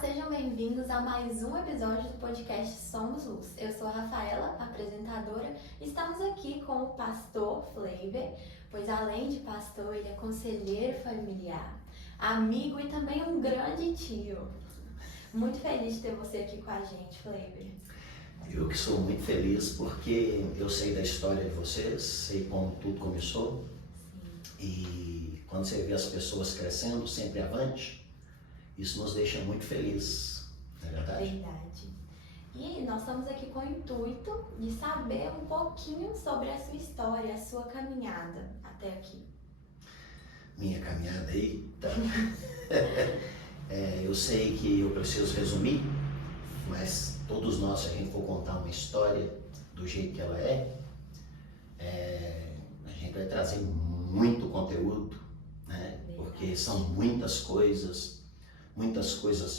sejam bem-vindos a mais um episódio do podcast Somos Luz. Eu sou a Rafaela, apresentadora, e estamos aqui com o pastor Flavor, pois além de pastor, ele é conselheiro familiar, amigo e também um grande tio. Muito feliz de ter você aqui com a gente, Flavor. Eu que sou muito feliz porque eu sei da história de vocês, sei como tudo começou. Sim. E quando você vê as pessoas crescendo sempre avante, isso nos deixa muito felizes, não é verdade? Verdade. E nós estamos aqui com o intuito de saber um pouquinho sobre a sua história, a sua caminhada até aqui. Minha caminhada, eita! Eu sei que eu preciso resumir, mas todos nós, se a gente for contar uma história do jeito que ela a gente vai trazer muito conteúdo, né? Porque são muitas coisas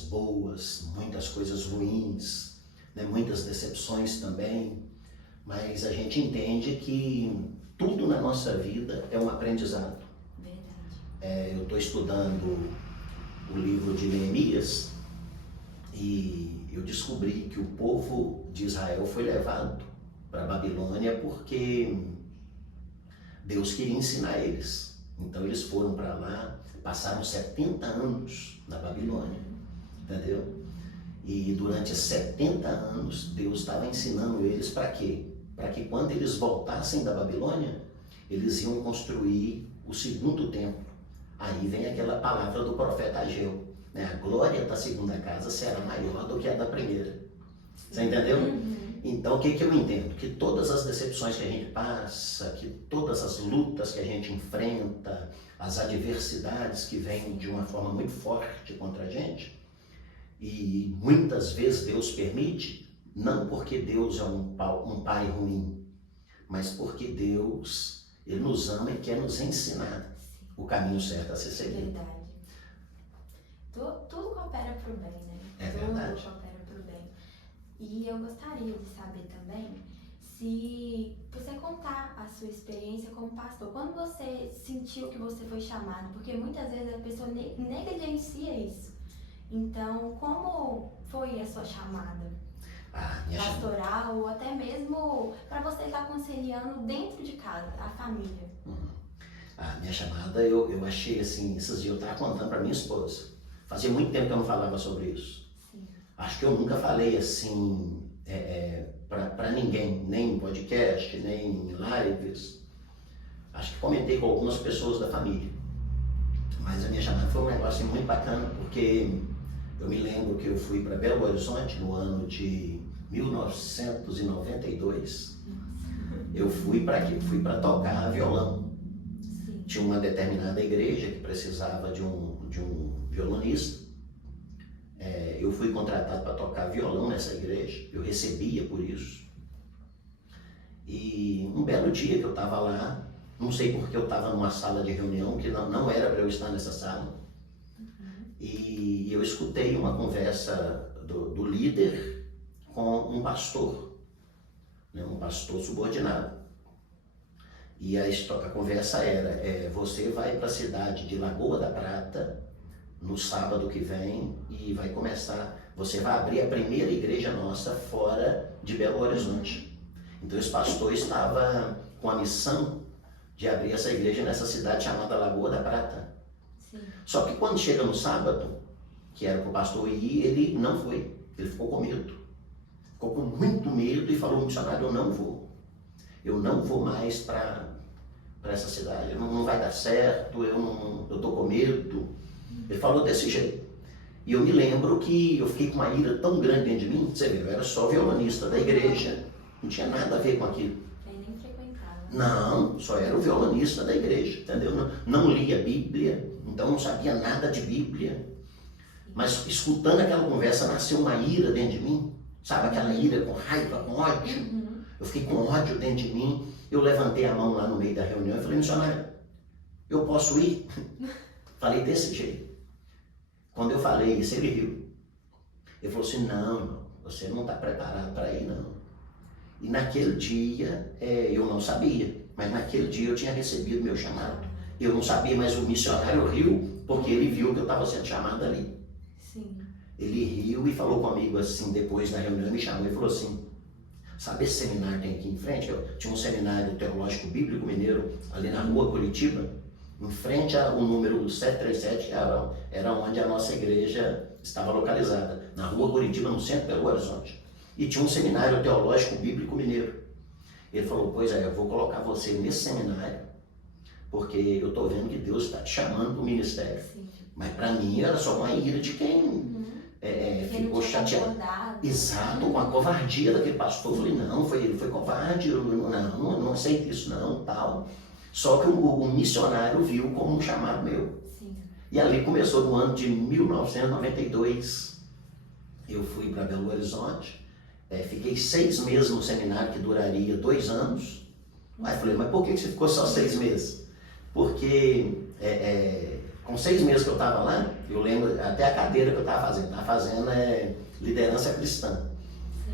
boas, muitas coisas ruins, né? Muitas decepções também, mas a gente entende que tudo na nossa vida é um aprendizado. Verdade. Eu estou estudando o livro de Neemias e eu descobri que o povo de Israel foi levado para a Babilônia porque Deus queria ensinar eles. Então eles foram para lá, passaram 70 anos na Babilônia, entendeu? E durante 70 anos Deus estava ensinando eles para quê? Para que quando eles voltassem da Babilônia, eles iam construir o segundo templo. Aí vem aquela palavra do profeta Ageu, né? A glória da segunda casa será maior do que a da primeira. Você entendeu? Então, o que eu entendo? Que todas as decepções que a gente passa, que todas as lutas que a gente enfrenta, as adversidades que vêm de uma forma muito forte contra a gente, e muitas vezes Deus permite, não porque Deus é um pai ruim, mas porque Deus, Ele nos ama e quer nos ensinar o caminho certo a ser seguido. Verdade. Tudo coopera para o bem, né? É verdade. Tudo coopera para o bem. E eu gostaria de saber também se você contar a sua experiência como pastor. Quando você sentiu que você foi chamado? Porque muitas vezes a pessoa negligencia isso. Então, como foi a sua chamada? Pastoral, ou até mesmo para você estar aconselhando dentro de casa, a família? A minha chamada, eu achei assim, esses dias eu estava contando para minha esposa. Fazia muito tempo que eu não falava sobre isso. Sim. Acho que eu nunca falei assim para ninguém, nem em podcast, nem em lives. Acho que comentei com algumas pessoas da família. Mas a minha chamada foi um negócio muito bacana, porque eu me lembro que eu fui para Belo Horizonte no ano de 1992. Eu fui para quê? Fui para tocar violão. Sim. Tinha uma determinada igreja que precisava de um violonista. Eu fui contratado para tocar violão nessa igreja, eu recebia por isso. E um belo dia que eu estava lá, não sei porque eu estava numa sala de reunião, que não era para eu estar nessa sala, e eu escutei uma conversa do líder com um pastor, né, um pastor subordinado. E a conversa era, você vai para a cidade de Lagoa da Prata no sábado que vem e vai começar, você vai abrir a primeira igreja nossa fora de Belo Horizonte. Então esse pastor estava com a missão de abrir essa igreja nessa cidade chamada Lagoa da Prata. Sim. Só que quando chega no sábado, que era para o pastor ir, ele não foi, ele ficou com medo. Ficou com muito medo e falou, missionário, eu não vou mais para essa cidade, não vai dar certo, eu estou com medo. Ele falou desse jeito. E eu me lembro que eu fiquei com uma ira tão grande dentro de mim, você vê, eu era só violonista da igreja, não tinha nada a ver com aquilo. Ele nem frequentava. Não, só era o violonista da igreja, entendeu? Não lia a Bíblia, então não sabia nada de Bíblia. Mas escutando aquela conversa, nasceu uma ira dentro de mim, sabe aquela ira com raiva, com ódio? Eu fiquei com ódio dentro de mim, eu levantei a mão lá no meio da reunião e falei, missionário, eu posso ir? Falei desse jeito. Quando eu falei isso, ele riu. Ele falou assim, não, irmão, você não está preparado para ir, não. E naquele dia, eu não sabia, mas naquele dia eu tinha recebido meu chamado. Eu não sabia, mas o missionário riu, porque ele viu que eu estava sendo chamado ali. Sim. ele riu e falou comigo assim, depois da reunião, me chamou e falou assim, sabe esse seminário que tem aqui em frente? Eu tinha um seminário teológico bíblico mineiro ali na rua Curitiba, em frente ao número 737, que era onde a nossa igreja estava localizada, na rua Curitiba, no centro de Belo Horizonte. E tinha um seminário teológico bíblico mineiro. Ele falou, pois é, eu vou colocar você nesse seminário, porque eu estou vendo que Deus está te chamando para o ministério. Sim. Mas para mim era só uma ira de quem ficou chateado. Exato, com a covardia daquele pastor. Eu falei, não, ele foi covarde, eu não aceito isso não, tal. Só que o missionário viu como um chamado meu. Sim. E ali começou no ano de 1992. Eu fui para Belo Horizonte, fiquei 6 meses no seminário que duraria 2 anos. Aí eu falei, mas por que você ficou só 6 meses? Porque com 6 meses que eu estava lá, eu lembro até a cadeira que eu estava fazendo liderança cristã. Sim.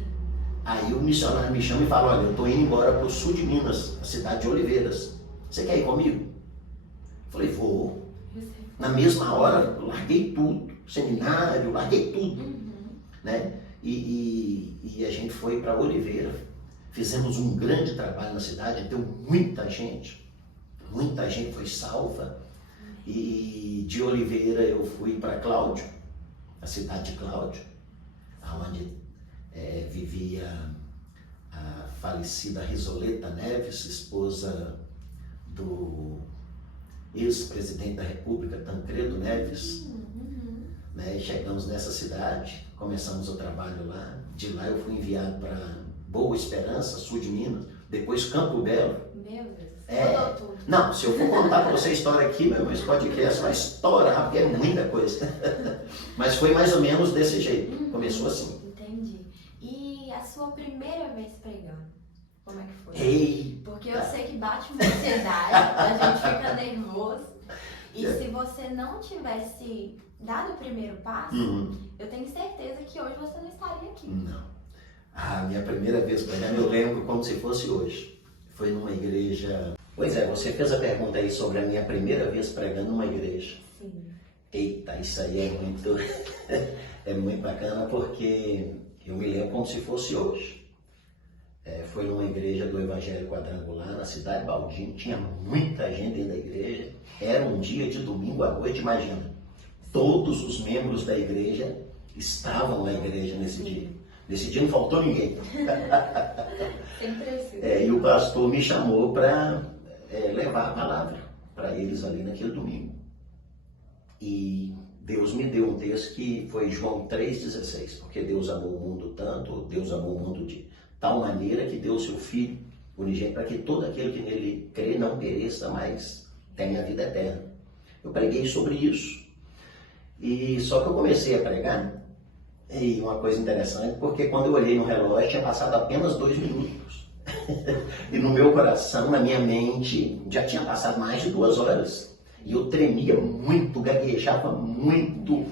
Aí o missionário me chama e fala, olha, eu estou indo embora para o sul de Minas, a cidade de Oliveiras. Você quer ir comigo? Eu falei, vou. Na mesma hora, eu larguei tudo, seminário, larguei tudo. Né? E a gente foi para Oliveira, fizemos um grande trabalho na cidade, deu muita gente foi salva. E de Oliveira eu fui para Cláudio, a cidade de Cláudio, onde vivia a falecida Risoleta Neves, esposa do ex-presidente da República, Tancredo Neves. Né? Chegamos nessa cidade, começamos o trabalho lá. De lá eu fui enviado para Boa Esperança, sul de Minas, depois Campo Belo. Meu Deus, não, se eu for contar para você a história aqui, esse podcast vai estourar, porque é muita coisa. Mas foi mais ou menos desse jeito, começou assim. Entendi. E a sua primeira vez pregando, como é que foi? Eita. Porque eu sei que bate uma ansiedade, a gente fica nervoso. E se você não tivesse dado o primeiro passo, eu tenho certeza que hoje você não estaria aqui. Não. A minha primeira vez pregando, eu lembro como se fosse hoje. Foi numa igreja... Pois é, você fez a pergunta aí sobre a minha primeira vez pregando numa igreja. Sim. Eita, isso aí é muito bacana, porque eu me lembro como se fosse hoje. Foi numa igreja do Evangelho Quadrangular, na cidade de Baldinho, tinha muita gente dentro da igreja, era um dia de domingo à noite, imagina, todos os membros da igreja estavam na igreja nesse dia. Nesse dia não faltou ninguém. Sempre assim. E o pastor me chamou para levar a palavra para eles ali naquele domingo. E Deus me deu um texto que foi João 3,16, porque Deus amou o mundo tanto, Deus amou o mundo de tal maneira que deu o seu Filho unigênito para que todo aquele que nele crê não pereça, mas tenha a vida eterna. Eu preguei sobre isso. E só que eu comecei a pregar, e uma coisa interessante, porque quando eu olhei no relógio tinha passado apenas 2 minutos. E no meu coração, na minha mente, já tinha passado mais de 2 horas. E eu tremia muito, gaguejava muito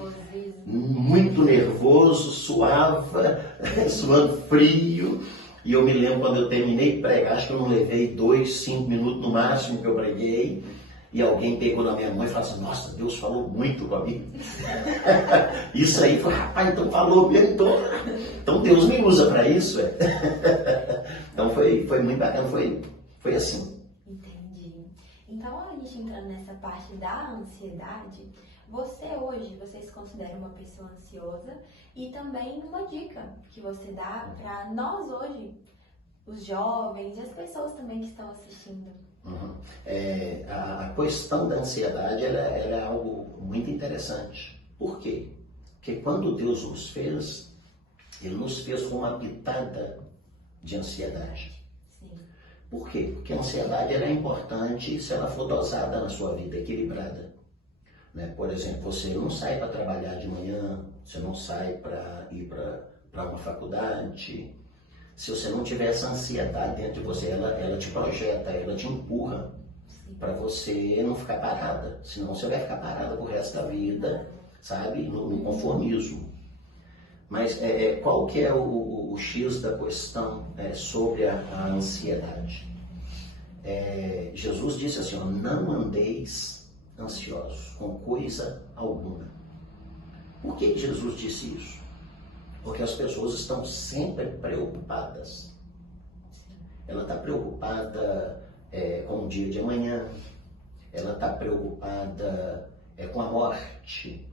nervoso, suava, suando frio. E eu me lembro quando eu terminei de pregar, acho que eu não levei 2, 5 minutos no máximo que eu preguei. E alguém pegou na minha mão e falou assim, nossa, Deus falou muito comigo. Isso aí foi, rapaz, então falou mesmo. Então Deus me usa para isso. Então foi muito bacana, foi assim. Entendi. Então, a gente entrando nessa parte da ansiedade, você se considera uma pessoa ansiosa, e também uma dica que você dá para nós hoje, os jovens e as pessoas também que estão assistindo. A questão da ansiedade ela é algo muito interessante. Por quê? Porque quando Deus nos fez, Ele nos fez com uma pitada de ansiedade. Sim. Por quê? Porque a ansiedade ela é importante se ela for dosada na sua vida, equilibrada. Né? Por exemplo, você não sai para trabalhar de manhã, você não sai para ir para uma faculdade. Se você não tiver essa ansiedade dentro de você, ela te projeta, ela te empurra para você não ficar parada. Senão você vai ficar parada pro resto da vida, sabe? No conformismo. Mas qual que é o X da questão sobre a ansiedade? Jesus disse assim, ó, não andeis ansiosos com coisa alguma. Por que Jesus disse isso? Porque as pessoas estão sempre preocupadas. Ela está preocupada com o dia de amanhã, ela está preocupada com a morte,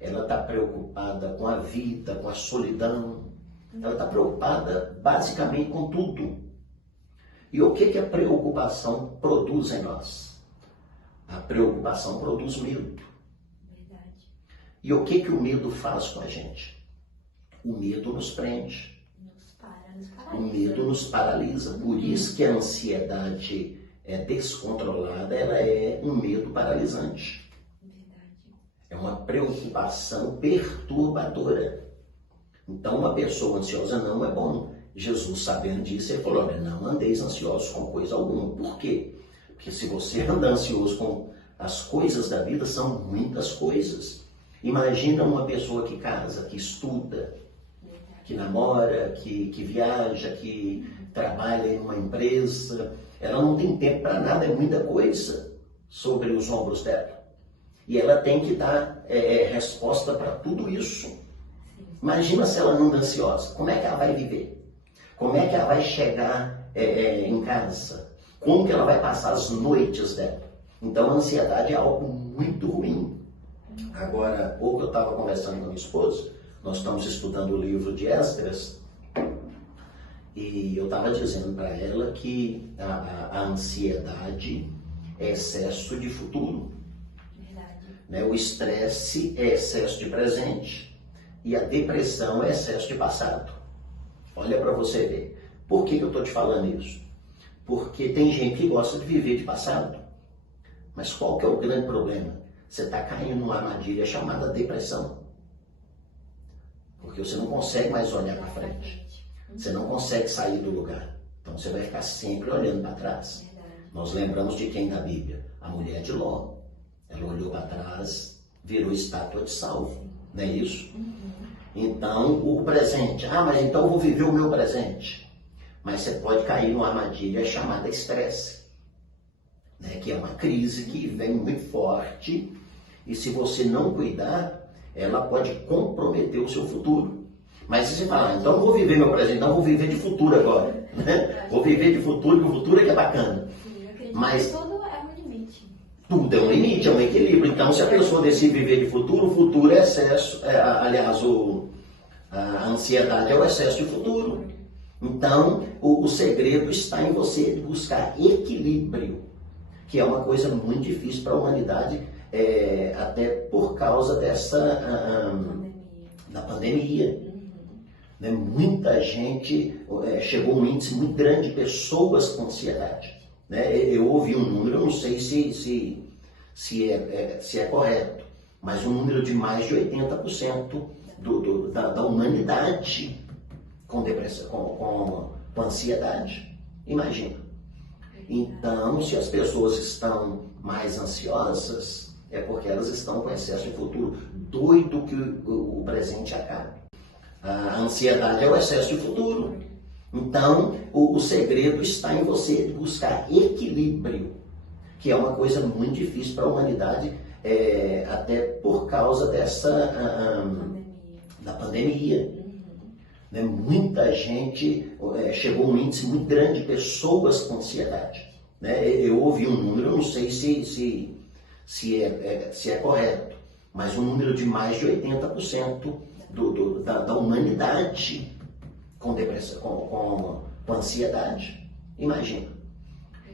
ela está preocupada com a vida, com a solidão, ela está preocupada basicamente com tudo. E o que a preocupação produz em nós? A preocupação produz medo. Verdade. E o que o medo faz com a gente? O medo nos prende. Nos paralisa. O medo nos paralisa. Por isso que a ansiedade descontrolada, ela é um medo paralisante. Verdade. É uma preocupação perturbadora. Então, uma pessoa ansiosa não é bom. Jesus, sabendo disso, ele falou, olha, não andeis ansiosos com coisa alguma. Por quê? Porque se você anda ansioso com as coisas da vida, são muitas coisas. Imagina uma pessoa que casa, que estuda, que namora, que viaja, que trabalha em uma empresa. Ela não tem tempo para nada, é muita coisa sobre os ombros dela. E ela tem que dar resposta para tudo isso. Imagina se ela não anda ansiosa. Como é que ela vai viver? Como é que ela vai chegar em casa? Como que ela vai passar as noites dela? Então, a ansiedade é algo muito ruim. Agora, pouco eu estava conversando com a minha esposa, nós estamos estudando o livro de Esdras, e eu estava dizendo para ela que a ansiedade é excesso de futuro. Verdade. Né? O estresse é excesso de presente e a depressão é excesso de passado. Olha para você ver. Por que eu estou te falando isso? Porque tem gente que gosta de viver de passado. Mas qual que é o grande problema? Você está caindo numa armadilha chamada depressão. Porque você não consegue mais olhar para frente. Você não consegue sair do lugar. Então você vai ficar sempre olhando para trás. Verdade. Nós lembramos de quem na Bíblia? A mulher de Ló. Ela olhou para trás, virou estátua de sal. Não é isso? Então, o presente. Ah, mas então eu vou viver o meu presente. Mas você pode cair numa armadilha chamada estresse. Né? Que é uma crise que vem muito forte. E se você não cuidar, ela pode comprometer o seu futuro. Mas se você falar, então eu vou viver meu presente, então eu vou viver de futuro agora. Né? Vou viver de futuro, porque o futuro é que é bacana. Sim, eu acredito Mas que tudo é um limite. tudo é um limite, é um equilíbrio. Então, se a pessoa decide viver de futuro, o futuro é excesso. Aliás, a ansiedade é o excesso de futuro. Então, o segredo está em você buscar equilíbrio, que é uma coisa muito difícil para a humanidade, até por causa da pandemia. Né? Muita gente, chegou um índice muito grande de pessoas com ansiedade. Né? Eu ouvi um número, eu não sei se é correto, mas um número de mais de 80% da humanidade com depressão, com ansiedade. Imagina. Então, se as pessoas estão mais ansiosas, é porque elas estão com excesso de futuro. Doido que o presente acabe. A ansiedade é o excesso de futuro. Então, o segredo está em você buscar equilíbrio, que é uma coisa muito difícil para a humanidade, até por causa da pandemia. Né? Muita gente, chegou um índice muito grande de pessoas com ansiedade. Né? Eu ouvi um número, eu não sei se é correto, mas um número de mais de 80% da humanidade com depressão, com ansiedade. Imagina.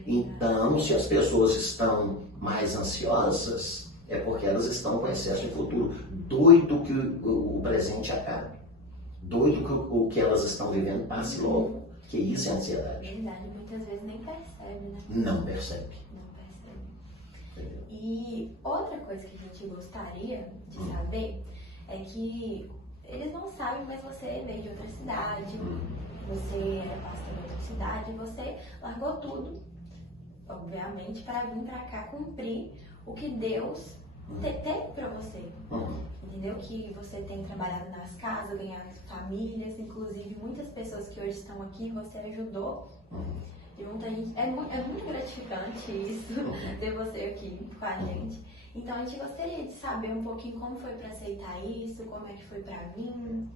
Então, se as pessoas estão mais ansiosas, é porque elas estão com excesso de futuro. Doido que o presente acabe. Doido que o que elas estão vivendo passe logo. Que isso é ansiedade. Verdade, muitas vezes nem percebe, né? Não percebe. Não percebe. E outra coisa que a gente gostaria de saber é que eles não sabem, mas você veio de outra cidade, você era pastor de outra cidade, você largou tudo, obviamente, para vir para cá cumprir o que Deus teve para você. Entendeu? Que você tem trabalhado nas casas, ganhado famílias, inclusive muitas pessoas que hoje estão aqui, você ajudou. E muita gente, é muito gratificante isso, ter você aqui com a gente. Então a gente gostaria de saber um pouquinho como foi para aceitar isso, como é que foi para mim.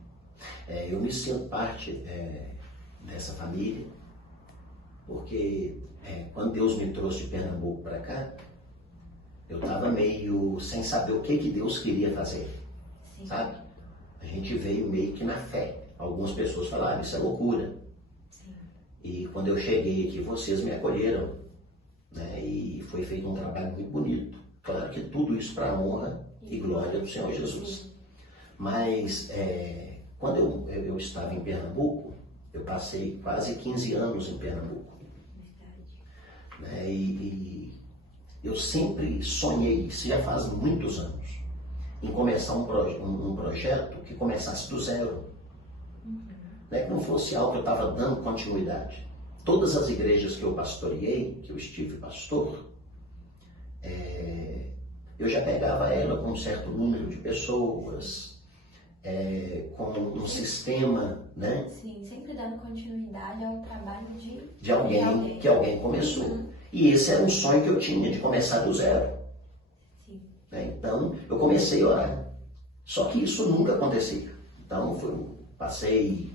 Eu me sinto parte dessa família, porque quando Deus me trouxe de Pernambuco para cá, eu estava meio sem saber o que Deus queria fazer, Sim. sabe? A gente veio meio que na fé. Algumas pessoas falaram, isso é loucura. Sim. E quando eu cheguei aqui, vocês me acolheram, né? E foi feito um trabalho muito bonito. Claro que tudo isso para a honra e glória do Senhor Jesus. Sim. Mas quando eu estava em Pernambuco, eu passei quase 15 anos em Pernambuco. Verdade. Né? E eu sempre sonhei, isso já faz muitos anos, em começar um projeto que começasse do zero. Né? Que não fosse algo que eu estava dando continuidade. Todas as igrejas que eu pastoreei, que eu estive pastor, eu já pegava ela com um certo número de pessoas, com um sistema, né? Sim, sempre dando continuidade ao trabalho de alguém que alguém começou. Uhum. E esse era um sonho que eu tinha, de começar do zero. Sim. Né? Então, eu comecei a orar. Só que isso nunca acontecia. Então, passei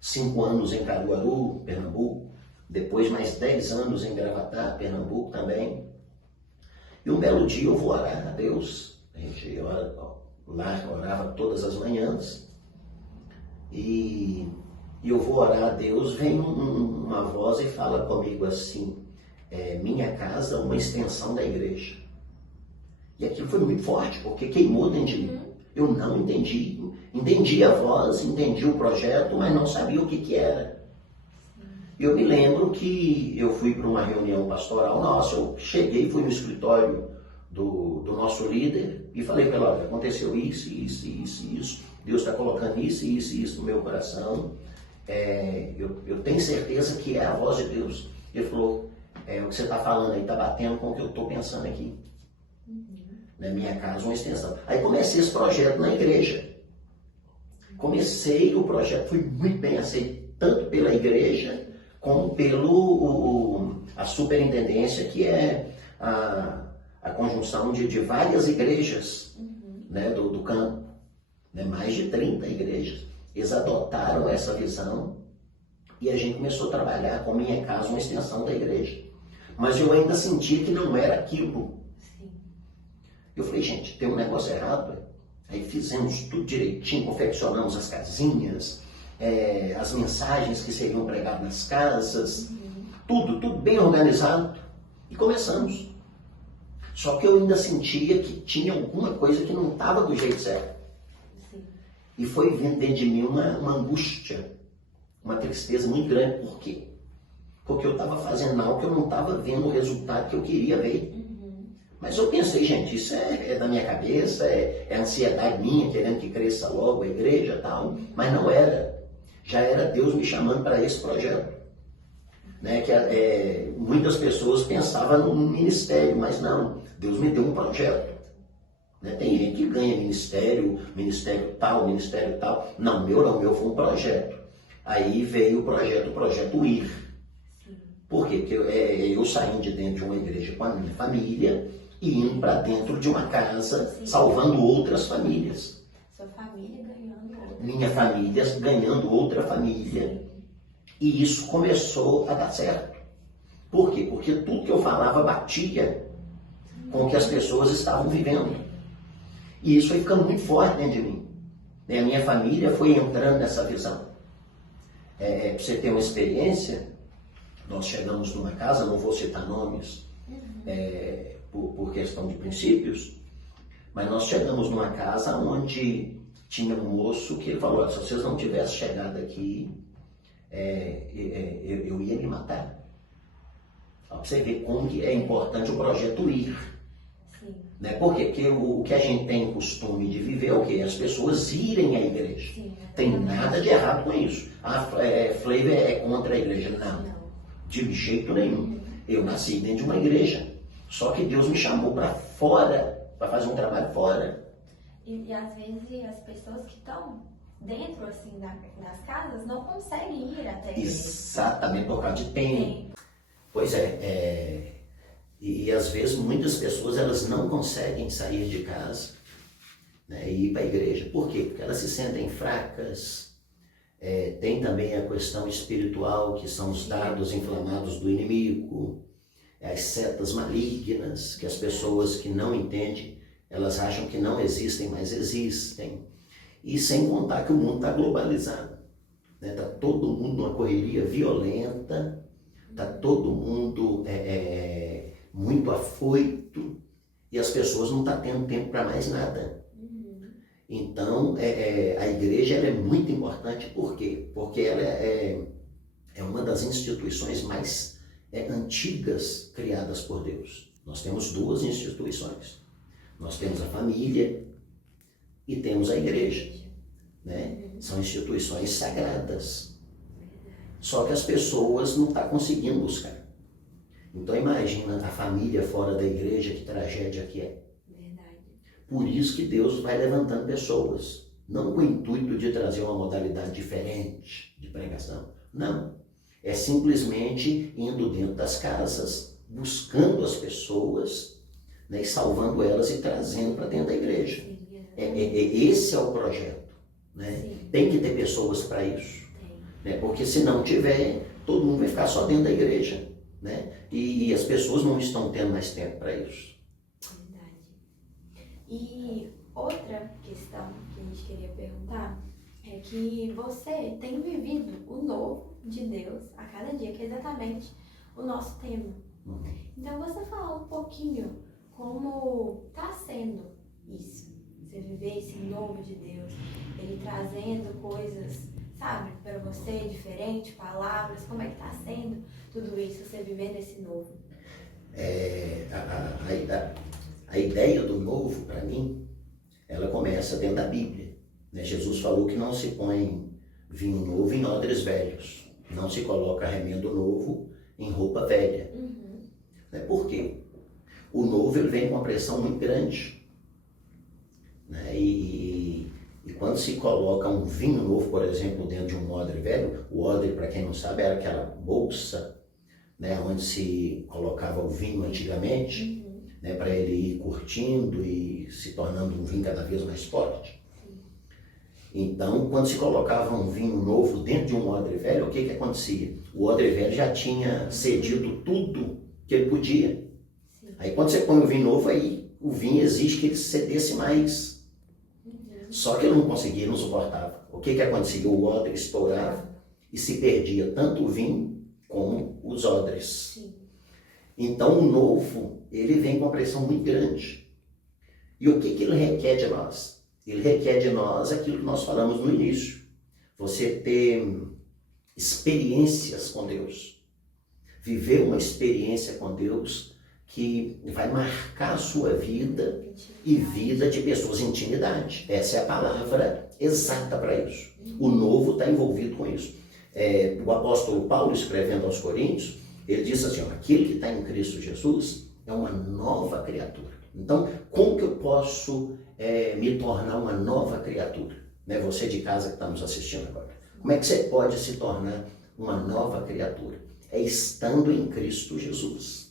5 anos em Caruaru, Pernambuco, depois mais 10 anos em Gravatá, Pernambuco também. E um belo dia eu vou orar a Deus, a gente orava todas as manhãs, e eu vou orar a Deus, vem uma voz e fala comigo assim, minha casa é uma extensão da igreja. E aquilo foi muito forte, porque queimou dentro de mim. Eu não entendi. Entendi a voz, entendi o projeto, mas não sabia o que era. Eu me lembro que eu fui para uma reunião pastoral nossa, eu cheguei, fui no escritório do nosso líder e falei para ele, olha, aconteceu isso, Deus está colocando isso no meu coração, eu tenho certeza que é a voz de Deus. Ele falou, o que você está falando aí está batendo com o que eu estou pensando aqui. Na minha casa, uma extensão. Aí comecei esse projeto na igreja. Comecei o projeto, fui muito bem aceito, tanto pela igreja, como a superintendência, que é a conjunção de várias igrejas, né, do campo, né, mais de 30 igrejas. Eles adotaram essa visão e a gente começou a trabalhar com minha casa, uma extensão da igreja. Mas eu ainda sentia que não era aquilo. Sim. Eu falei, gente, tem um negócio errado. Aí fizemos tudo direitinho, confeccionamos as casinhas, as mensagens que seriam pregadas nas casas, tudo bem organizado. E começamos. Só que eu ainda sentia que tinha alguma coisa que não estava do jeito certo. Sim. E foi vindo dentro de mim uma angústia, uma tristeza muito grande. Por quê? Porque eu estava fazendo algo que eu não estava vendo o resultado que eu queria ver. Mas eu pensei, gente, isso é da minha cabeça, é ansiedade minha, querendo que cresça logo a igreja e tal. Mas não era. Já era Deus me chamando para esse projeto. Né? Muitas pessoas pensavam no ministério, mas não. Deus me deu um projeto. Né? Tem gente que ganha ministério tal. Não, o meu foi um projeto. Aí veio o projeto IR. Por quê? Porque eu saindo de dentro de uma igreja com a minha família e indo para dentro de uma casa, sim, salvando outras famílias. Sua família ganhando outra. Minha família ganhando outra família. Sim. E isso começou a dar certo. Por quê? Porque tudo que eu falava batia com o que as pessoas estavam vivendo. E isso foi ficando muito forte dentro de mim. E a minha família foi entrando nessa visão. Para você ter uma experiência, nós chegamos numa casa, não vou citar nomes, por questão de princípios, mas nós chegamos numa casa onde tinha um moço que ele falou, se vocês não tivessem chegado aqui, eu ia me matar. Para você ver como que é importante o projeto IR. Sim. Né? Por quê? Porque o que a gente tem costume de viver é o quê? As pessoas irem à igreja. Sim, tem nada de errado com isso. Flávia é contra a igreja. Não, de jeito nenhum. Eu nasci dentro de uma igreja. Só que Deus me chamou para fora, para fazer um trabalho fora. E às vezes as pessoas que estão dentro assim das casas não conseguem ir até a igreja. Exatamente, por causa de tempo. Pois E às vezes muitas pessoas elas não conseguem sair de casa, né, e ir para a igreja. Por quê? Porque elas se sentem fracas. Tem também a questão espiritual, que são os dardos inflamados do inimigo, as setas malignas, que as pessoas que não entendem, elas acham que não existem, mas existem. E sem contar que o mundo está globalizado. Está todo mundo numa correria violenta, está todo mundo muito afoito, e as pessoas não estão tendo tempo para mais nada. Então, a igreja ela é muito importante. Por quê? Porque ela é uma das instituições mais antigas criadas por Deus. Nós temos duas instituições. Nós temos a família e temos a igreja, né? São instituições sagradas. Só que as pessoas não estão conseguindo buscar. Então imagina a família fora da igreja, que tragédia que é. Por isso que Deus vai levantando pessoas, não com o intuito de trazer uma modalidade diferente de pregação, não. É simplesmente indo dentro das casas, buscando as pessoas, né, e salvando elas e trazendo para dentro da igreja. Esse é o projeto, né? Tem que ter pessoas para isso, né? Porque se não tiver, todo mundo vai ficar só dentro da igreja, né? E as pessoas não estão tendo mais tempo para isso. E outra questão que a gente queria perguntar é que você tem vivido o novo de Deus a cada dia, que é exatamente o nosso tema. Então você fala um pouquinho como está sendo isso, você viver esse novo de Deus, ele trazendo coisas, sabe, para você diferente, palavras, como é que está sendo tudo isso, você vivendo esse novo? A ideia do novo, para mim, ela começa dentro da Bíblia, né? Jesus falou que não se põe vinho novo em odres velhos, não se coloca remendo novo em roupa velha. Né? Por quê? O novo ele vem com uma pressão muito grande, né? E quando se coloca um vinho novo, por exemplo, dentro de um odre velho, o odre, para quem não sabe, era aquela bolsa, né, onde se colocava o vinho antigamente, né, para ele ir curtindo e se tornando um vinho cada vez mais forte. Então, quando se colocava um vinho novo dentro de um odre velho, o que acontecia? O odre velho já tinha cedido tudo que ele podia. Aí quando você põe o vinho novo, aí o vinho exige que ele cedesse mais. Só que ele não conseguia, não suportava. O que acontecia? O odre estourava e se perdia tanto o vinho como os odres. Então o novo, ele vem com uma pressão muito grande. E o que ele requer de nós? Ele requer de nós aquilo que nós falamos no início. Você ter experiências com Deus. Viver uma experiência com Deus que vai marcar a sua vida e vida de pessoas, intimidade. Essa é a palavra exata para isso. O novo está envolvido com isso. O apóstolo Paulo, escrevendo aos Coríntios, ele diz assim, aquele que está em Cristo Jesus é uma nova criatura. Então, como que eu posso me tornar uma nova criatura? Né? Você de casa que está nos assistindo agora. Como é que você pode se tornar uma nova criatura? É estando em Cristo Jesus.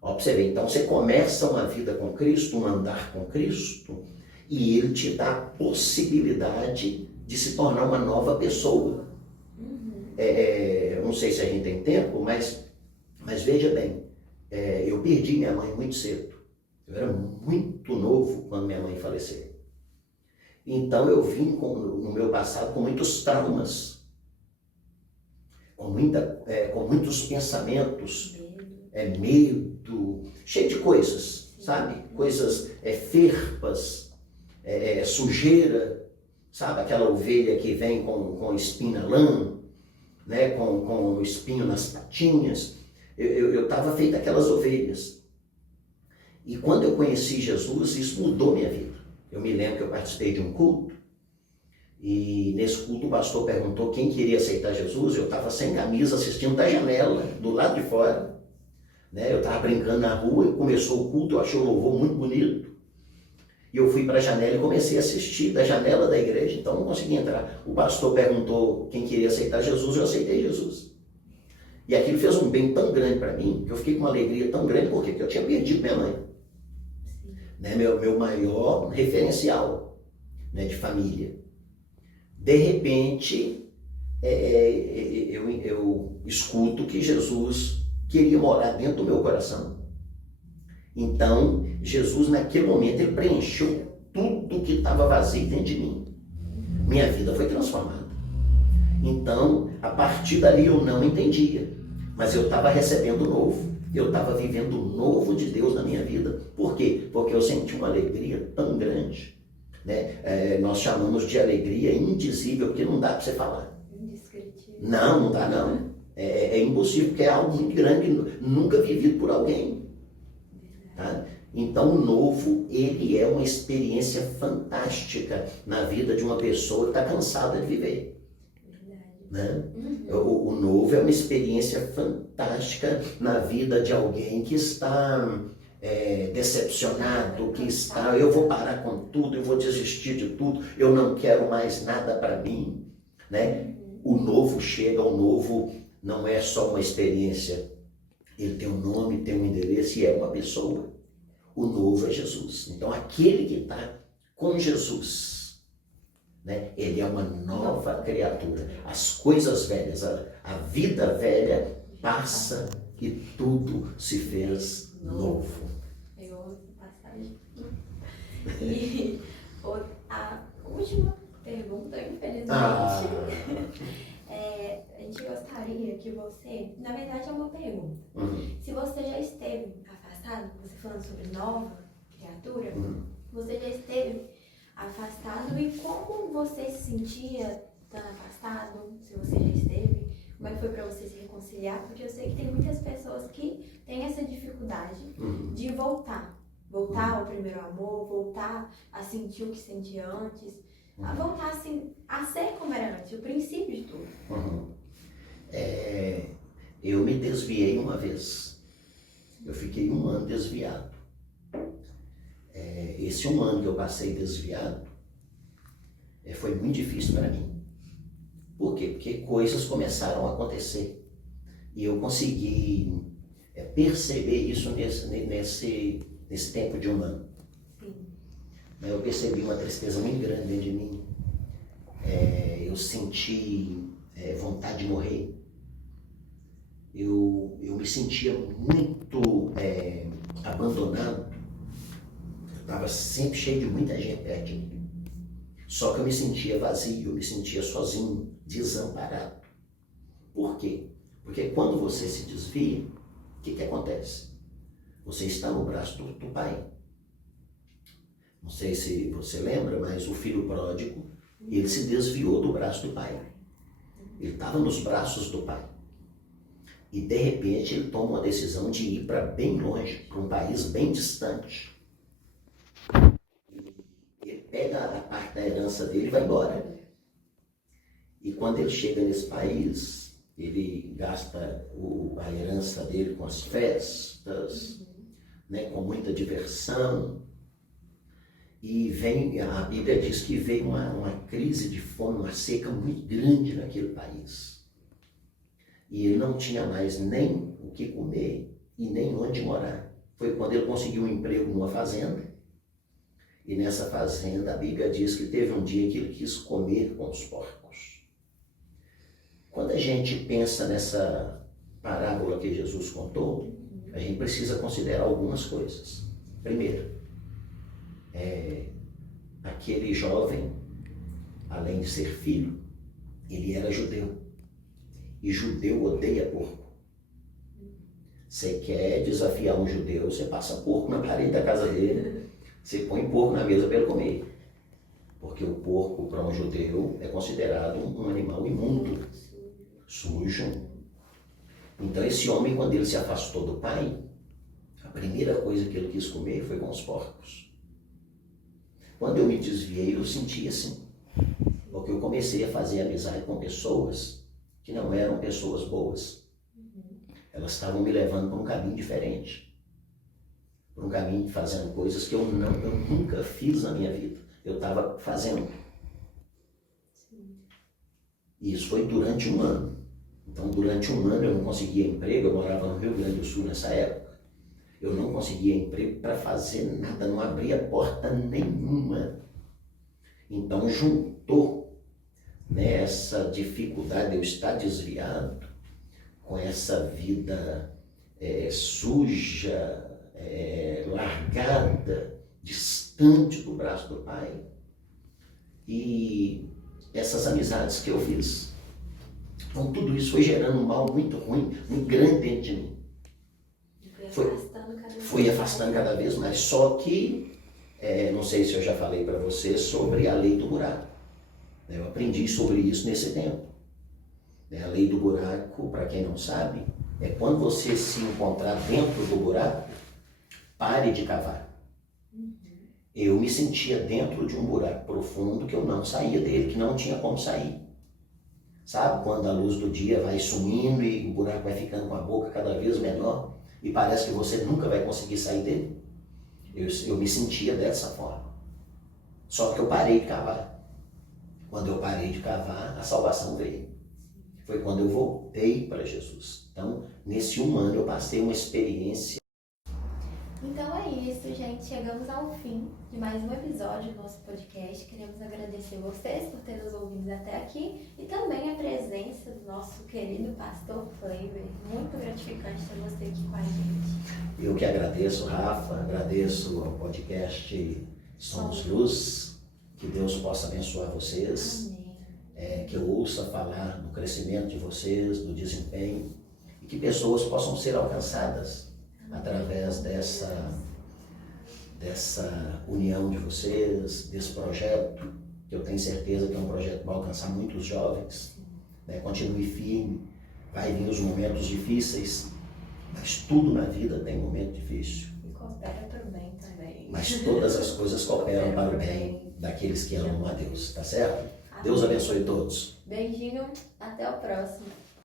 Ó, pra você ver, então você começa uma vida com Cristo, um andar com Cristo, e Ele te dá a possibilidade de se tornar uma nova pessoa. Não sei se a gente tem tempo, mas veja bem, eu perdi minha mãe muito cedo. Eu era muito novo quando minha mãe faleceu. Então eu vim no meu passado com muitos traumas, com muitos pensamentos, medo, cheio de coisas, sabe? Coisas ferpas, sujeira, sabe? Aquela ovelha que vem com espinho na lã, né? com espinho nas patinhas. Eu estava feito aquelas ovelhas. E quando eu conheci Jesus, isso mudou minha vida. Eu me lembro que eu participei de um culto, e nesse culto o pastor perguntou quem queria aceitar Jesus. Eu estava sem camisa, assistindo da janela, do lado de fora. Né? Eu estava brincando na rua e começou o culto, eu achei o louvor muito bonito. E eu fui para a janela e comecei a assistir da janela da igreja, então não consegui entrar. O pastor perguntou quem queria aceitar Jesus, eu aceitei Jesus. E aquilo fez um bem tão grande para mim, que eu fiquei com uma alegria tão grande, por quê? Porque eu tinha perdido minha mãe. Né? Meu maior referencial, né, de família. De repente, eu escuto que Jesus queria morar dentro do meu coração. Então, Jesus, naquele momento, ele preencheu tudo que estava vazio dentro de mim. Minha vida foi transformada. Então, a partir dali eu não entendia, mas eu estava recebendo o novo. Eu estava vivendo o novo de Deus na minha vida. Por quê? Porque eu senti uma alegria tão grande. Né? Nós chamamos de alegria indizível, porque não dá para você falar. Indescritível. Não dá não. É impossível, porque é algo muito grande, nunca vivido por alguém. Tá? Então o novo, ele é uma experiência fantástica na vida de uma pessoa que está cansada de viver. Né? O novo é uma experiência fantástica na vida de alguém que está decepcionado, que está, eu vou parar com tudo, eu vou desistir de tudo, eu não quero mais nada para mim. Né? O novo chega, o novo não é só uma experiência, ele tem um nome, tem um endereço e é uma pessoa. O novo é Jesus. Então aquele que está com Jesus, né? Ele é uma nova criatura. As coisas velhas, a vida velha passa e tudo se fez novo. Pegou outra passagem. E a última pergunta, infelizmente, a gente gostaria que você, na verdade é uma pergunta, se você já esteve afastado, você falando sobre nova criatura, você já esteve afastado e como você se sentia estando afastado, se você já esteve, como é que foi para você se reconciliar, porque eu sei que tem muitas pessoas que têm essa dificuldade de voltar ao primeiro amor, voltar a sentir o que sentia antes, a voltar assim, a ser como era antes, o princípio de tudo. Eu me desviei uma vez, eu fiquei 1 ano desviado. Esse 1 ano que eu passei desviado foi muito difícil para mim. Por quê? Porque coisas começaram a acontecer e eu consegui perceber isso nesse tempo de 1 ano. Eu percebi uma tristeza muito grande dentro de mim. Eu senti vontade de morrer. Eu me sentia muito abandonado. Eu estava sempre cheio de muita gente perto de mim. Só que eu me sentia vazio, eu me sentia sozinho, desamparado. Por quê? Porque quando você se desvia, o que acontece? Você está no braço do pai. Não sei se você lembra, mas o filho pródigo, ele se desviou do braço do pai. Ele estava nos braços do pai. E de repente ele toma uma decisão de ir para bem longe, para um país bem distante. Ele pega a parte da herança dele e vai embora. E quando ele chega nesse país, ele gasta a herança dele com as festas, né, com muita diversão. E a Bíblia diz que veio uma crise de fome, uma seca muito grande naquele país. E ele não tinha mais nem o que comer e nem onde morar. Foi quando ele conseguiu um emprego numa fazenda. E nessa fazenda a Bíblia diz que teve um dia que ele quis comer com os porcos. Quando a gente pensa nessa parábola que Jesus contou, a gente precisa considerar algumas coisas. Primeiro, aquele jovem, além de ser filho, ele era judeu. E judeu odeia porco. Você quer desafiar um judeu, você passa porco na parede da casa dele, você põe porco na mesa para ele comer. Porque o porco, para um judeu, é considerado um animal imundo, sujo. Então esse homem, quando ele se afastou do pai, a primeira coisa que ele quis comer foi com os porcos. Quando eu me desviei, eu senti assim. Porque eu comecei a fazer amizade com pessoas que não eram pessoas boas. Elas estavam me levando para um caminho diferente. Para um caminho fazendo coisas que eu nunca fiz na minha vida. Eu estava fazendo. E isso foi durante 1 ano. Então, durante um ano eu não conseguia emprego, eu morava no Rio Grande do Sul nessa época. Eu não conseguia emprego para fazer nada, não abria porta nenhuma. Então, juntou, né, essa dificuldade de eu estar desviado com essa vida suja, largada, distante do braço do Pai. E essas amizades que eu fiz. Então tudo isso foi gerando um mal muito ruim, muito grande dentro de mim. Foi afastando cada vez mais. Só que, não sei se eu já falei para você sobre a lei do buraco. Eu aprendi sobre isso nesse tempo. A lei do buraco, para quem não sabe, é quando você se encontrar dentro do buraco, pare de cavar. Eu me sentia dentro de um buraco profundo que eu não saía dele, que não tinha como sair. Sabe, quando a luz do dia vai sumindo e o buraco vai ficando com a boca cada vez menor e parece que você nunca vai conseguir sair dele? Eu me sentia dessa forma. Só que eu parei de cavar. Quando eu parei de cavar, a salvação veio. Foi quando eu voltei para Jesus. Então, nesse um ano eu passei uma experiência. Então é isso, gente. Chegamos ao fim de mais um episódio do nosso podcast. Queremos agradecer vocês por terem nos ouvido até aqui e também a presença do nosso querido pastor Cleiber. Muito gratificante ter você aqui com a gente. Eu que agradeço, Rafa, agradeço ao podcast Somos Luz. Que Deus possa abençoar vocês. Amém. Que eu ouça falar do crescimento de vocês, do desempenho e que pessoas possam ser alcançadas através dessa união de vocês, desse projeto, que eu tenho certeza que é um projeto que vai alcançar muitos jovens. Continue firme, vai vir os momentos difíceis, mas tudo na vida tem momento difícil. E coopera para o bem também. Mas todas as coisas cooperam para o bem daqueles que amam a Deus, tá certo? Deus abençoe todos. Beijinho, até o próximo.